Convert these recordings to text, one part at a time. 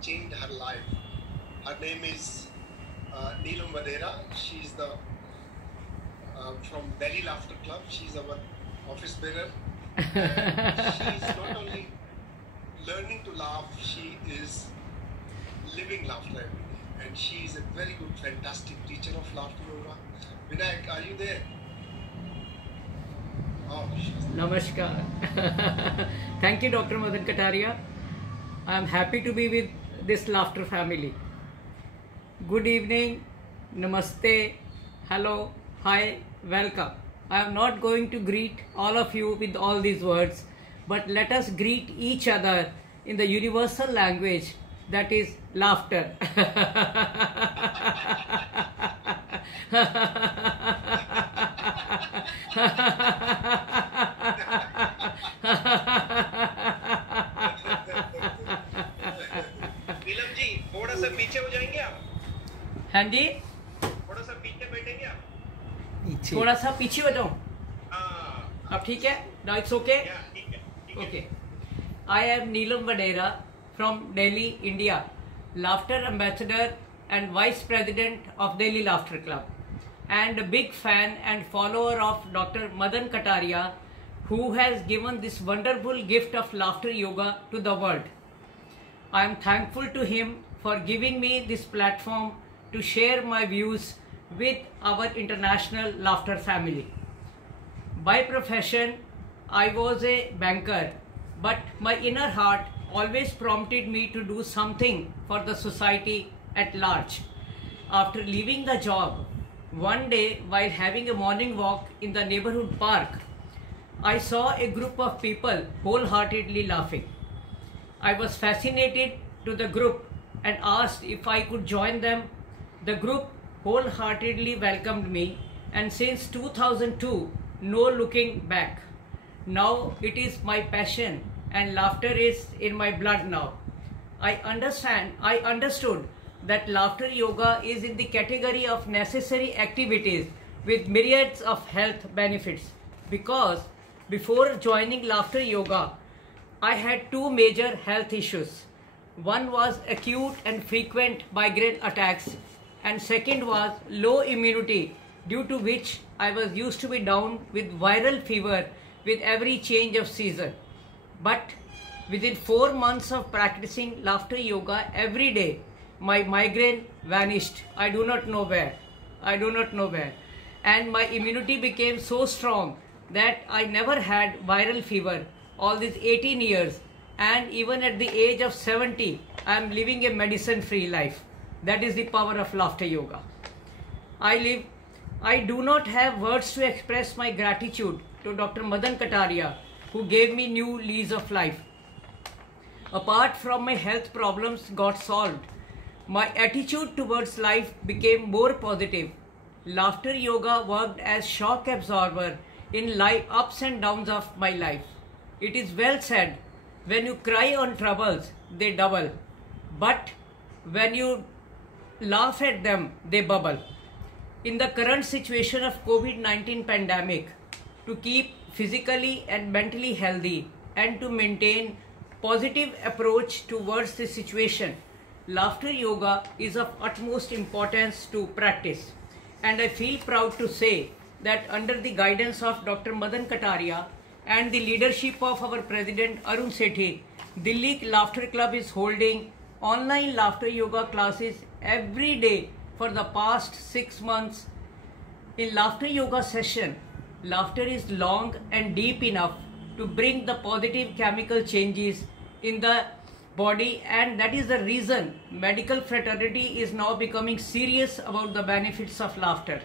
changed her life. Her name is Neelam Vadera. She's the from Delhi Laughter Club. She's our office bearer. She's not only learning to laugh, she is living laughter every day. And she is a very good, fantastic teacher of laughter yoga. Vinayak, are you there? Oh, Namaskar. Thank you, Dr. Madan Kataria. I am happy to be with this laughter family. Good evening, namaste, hello, hi, welcome. I am not going to greet all of you with all these words, but let us greet each other in the universal language, that is laughter. Neelam ji थोड़ा सा पीछे हो जाएंगे आप? हाँ जी, थोड़ा सा पीछे बैठेंगे आप? थोड़ा सा पीछे हो जाओ. हाँ, अब ठीक है? Now it's okay? ठीक है. Okay. I am Neelam Vadera from Delhi, India, Laughter Ambassador and Vice President of Delhi Laughter Club, and a big fan and follower of Dr. Madan Kataria, who has given this wonderful gift of laughter yoga to the world. I am thankful to him for giving me this platform to share my views with our international laughter family. By profession, I was a banker, but my inner heart always prompted me to do something for the society at large. After leaving the job, one day while having a morning walk in the neighborhood park, I saw a group of people wholeheartedly laughing. I was fascinated to the group and asked if I could join them. The group wholeheartedly welcomed me, and since 2002, no looking back. Now it is my passion and laughter is in my blood now. I understood that laughter yoga is in the category of necessary activities with myriads of health benefits, because before joining laughter yoga, I had two major health issues. One was acute and frequent migraine attacks, and second was low immunity, due to which I was used to be down with viral fever with every change of season. But within 4 months of practicing laughter yoga every day, my migraine vanished. I do not know where. And my immunity became so strong that I never had viral fever all these 18 years. And even at the age of 70, I am living a medicine-free life. That is the power of laughter yoga. I do not have words to express my gratitude to Dr. Madan Kataria, who gave me new lease of life. Apart from my health problems got solved, my attitude towards life became more positive. Laughter yoga worked as shock absorber in life ups and downs of my life. It is well said, when you cry on troubles, they double. But when you laugh at them, they bubble. In the current situation of COVID-19 pandemic, to keep physically and mentally healthy and to maintain positive approach towards the situation, laughter yoga is of utmost importance to practice. And I feel proud to say that under the guidance of Dr. Madan Kataria and the leadership of our President Arun Sethi, Delhi Laughter Club is holding online laughter yoga classes every day for the past 6 months. In laughter yoga session, laughter is long and deep enough to bring the positive chemical changes in the body, and that is the reason medical fraternity is now becoming serious about the benefits of laughter.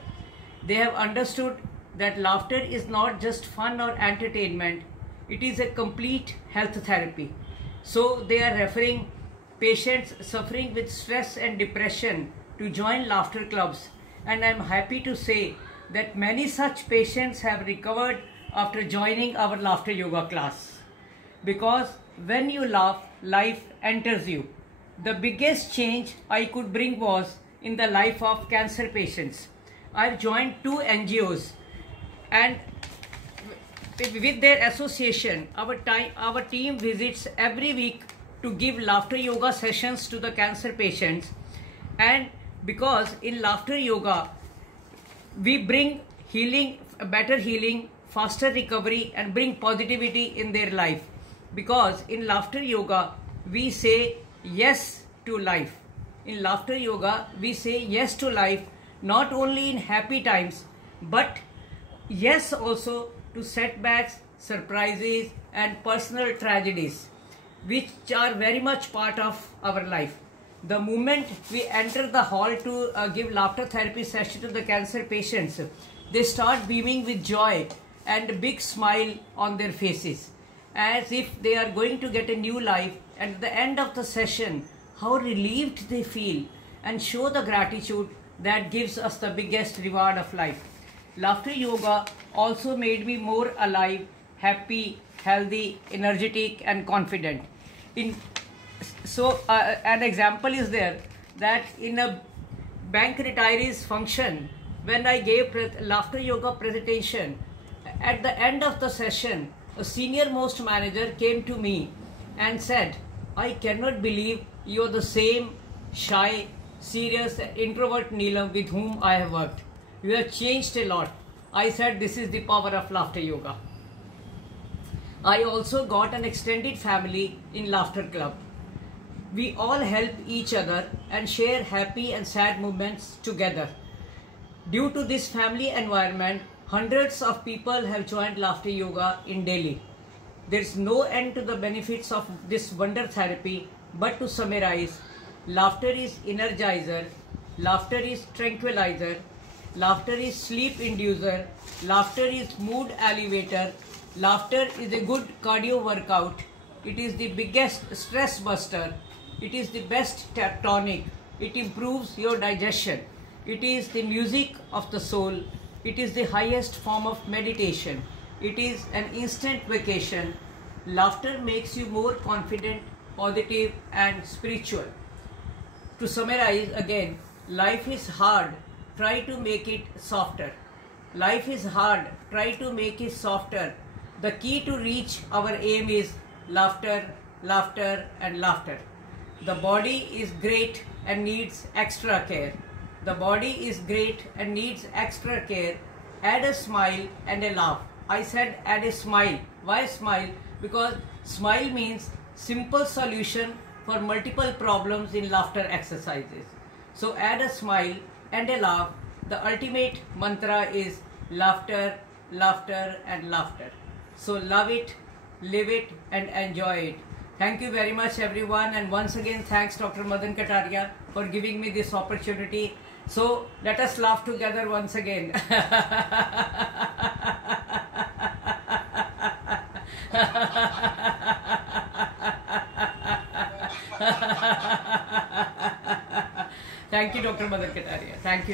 They have understood that laughter is not just fun or entertainment, it is a complete health therapy. So they are referring patients suffering with stress and depression to join laughter clubs, and I am happy to say that many such patients have recovered after joining our laughter yoga class. Because when you laugh, life enters you. The biggest change I could bring was in the life of cancer patients. I've joined 2 NGOs, and with their association, our team visits every week to give laughter yoga sessions to the cancer patients, and because in laughter yoga we bring healing, better healing, faster recovery, and bring positivity in their life. Because in laughter yoga we say yes to life. In laughter yoga we say yes to life, not only in happy times but yes also to setbacks, surprises, and personal tragedies, which are very much part of our life. The moment we enter the hall to give laughter therapy session to the cancer patients, they start beaming with joy and a big smile on their faces, as if they are going to get a new life. And at the end of the session, how relieved they feel and show the gratitude that gives us the biggest reward of life. Laughter yoga also made me more alive, happy, healthy, energetic, and confident. An example is there that in a bank retirees function, when I gave laughter yoga presentation, at the end of the session, a senior most manager came to me and said, "I cannot believe you're the same shy, serious, introvert Neelam with whom I have worked. You have changed a lot." I said, "This is the power of laughter yoga." I also got an extended family in Laughter Club. We all help each other and share happy and sad moments together. Due to this family environment, hundreds of people have joined laughter yoga in Delhi. There is no end to the benefits of this wonder therapy, but to summarize, laughter is energizer, laughter is tranquilizer, laughter is sleep inducer, laughter is mood elevator, laughter is a good cardio workout, it is the biggest stress buster, it is the best tonic, it improves your digestion, it is the music of the soul, it is the highest form of meditation, it is an instant vacation. Laughter makes you more confident, positive, and spiritual. To summarize again, life is hard, try to make it softer. Life is hard, try to make it softer. The key to reach our aim is laughter, laughter, and laughter. The body is great and needs extra care. The body is great and needs extra care. Add a smile and a laugh. I said add a smile. Why smile? Because smile means simple solution for multiple problems in laughter exercises. So add a smile and a laugh. The ultimate mantra is laughter, laughter, and laughter. So love it, live it, and enjoy it. Thank you very much everyone, and once again thanks Dr. Madan Kataria for giving me this opportunity. So let us laugh together once again. Thank you, Dr. Madan Kataria. Thank you.